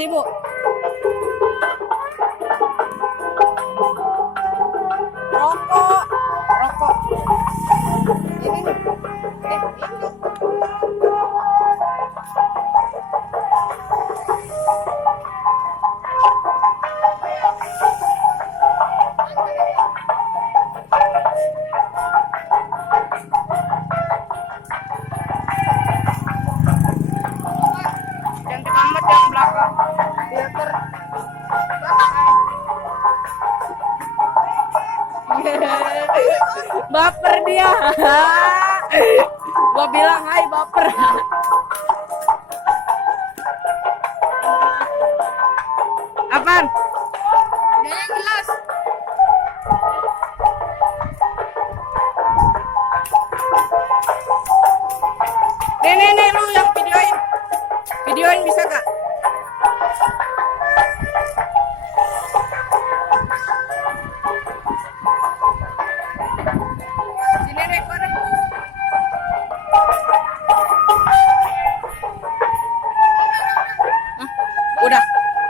sibuk. Rokok, rokok. Ini, ini. Cantik amat yang belakang. Filter. Baper dia. Gua bilang hai baper. Apaan? Udah yang jelas. Nih lu yang videoin. Videoin bisa gak?